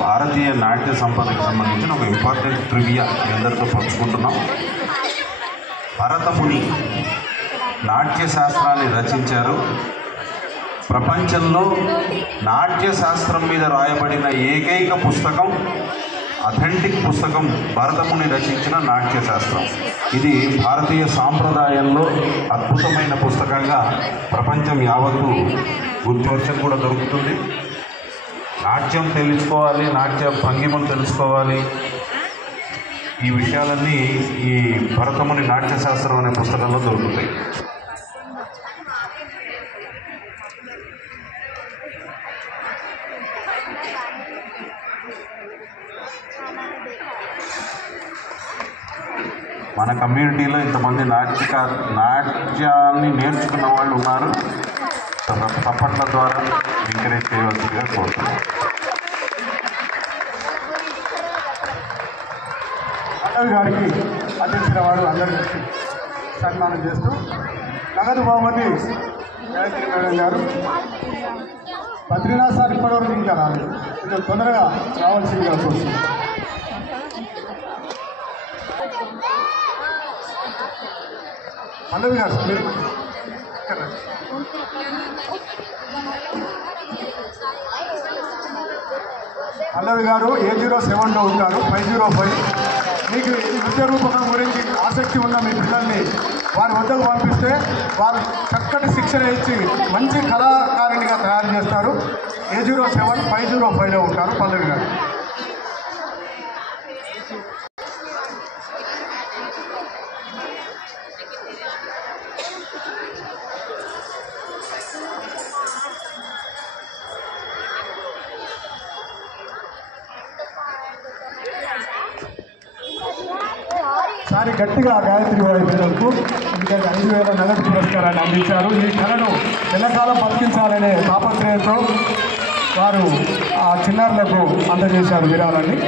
భారతీయ నాట్య సంపదకు సంబంధించిన ఒక ఇంపార్టెంట్ ట్రివియా మీ అందరితో పంచుకుంటున్నాం. భరతముని నాట్య శాస్త్రాన్ని రచించారు. ప్రపంచంలో నాట్య శాస్త్రం మీద రాయబడిన ఏకైక పుస్తకం, అథెంటిక్ పుస్తకం భరతముని రచించిన నాట్య శాస్త్రం. ఇది భారతీయ సాంప్రదాయంలో అద్భుతమైన పుస్తకంగా ప్రపంచం యావత్తు గుర్తించడం కూడా దొరుకుతుంది. నాట్యం తెలుసుకోవాలి, నాట్య భంగిమలు తెలుసుకోవాలి, ఈ విషయాలన్నీ ఈ భరతముని నాట్య శాస్త్రం అనే పుస్తకంలో దొరుకుతాయి. మన కమ్యూనిటీలో ఇంతమంది నాట్యాన్ని నేర్చుకున్న వాళ్ళు ఉన్నారు. తప్పట్ల ద్వారా ఎంకరేజ్ చేయవలసిందిగా కోరుతున్నాను. అటల్ గారికి అందించిన వారు అందరికీ సన్మానం చేస్తూ నగదు బహుమతి గాయత్రి మేడం గారు. బద్రీనాథ్ సార్ ఇప్పటివరకు ఇంకా రాలేదు, కొంచెం తొందరగా రావాల్సిందిగా కోరుతున్నాను. పల్లవి గారు మీరు పల్లవి గారు A07లో ఉంటారు, 505. మీకు ఈ నృత్య రూపకం గురించి ఆసక్తి ఉన్న మీ పిల్లల్ని వారి వద్దకు పంపిస్తే వారు చక్కటి శిక్షణ ఇచ్చి మంచి కళాకారిణిగా తయారు చేస్తారు. A07 505లో ఉంటారు పల్లవి గారు. సారి గట్టిగా గాయత్రి వారి పిల్లలకు ఎందుకంటే 5,000 నగదు పురస్కారాన్ని అందించారు. ఈ కళను ఎల్లకాలం బతికించాలనే తాపత్రయంతో వారు ఆ చిన్నారులకు అందజేశారు విరాళాన్ని.